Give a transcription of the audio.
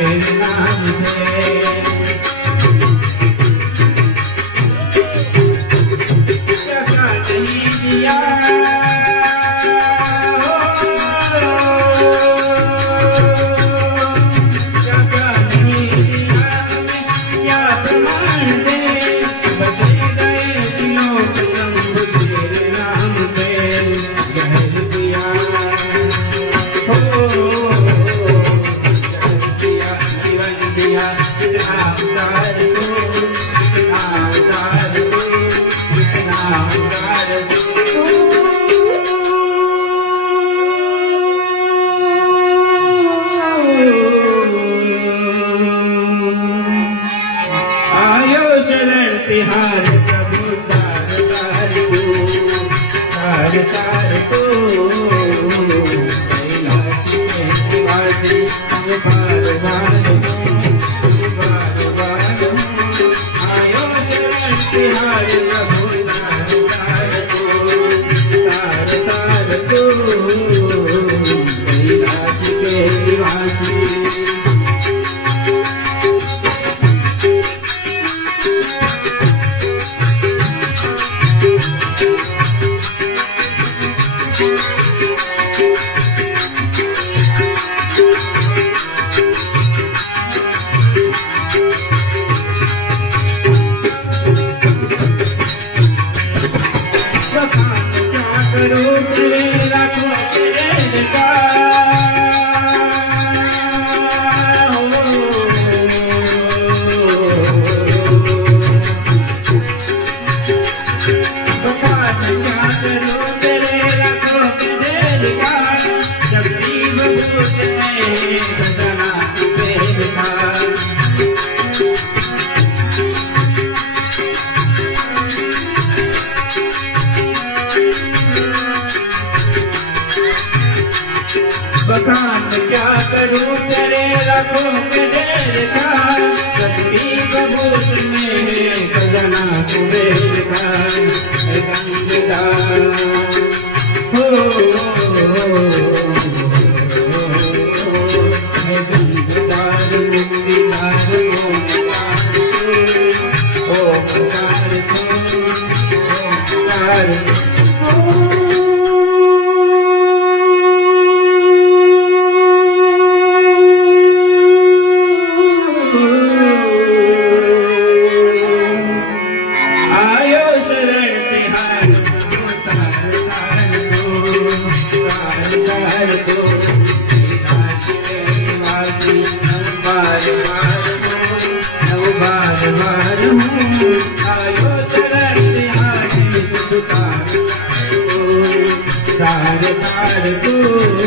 तेरे नाम से जगह नहीं दिया तिहार प्रभु तार तार को कैलाशी में निवासी बार बार आयो शरण तिहार प्रभु तार तार को कैलाशी के निवासी बखान क्या करूं तेरे रखों के ढेर का कभी कबूत में खजाना कुबेर का गंगदार हो गंगदार मुक्तिदार ओमकार तार तार को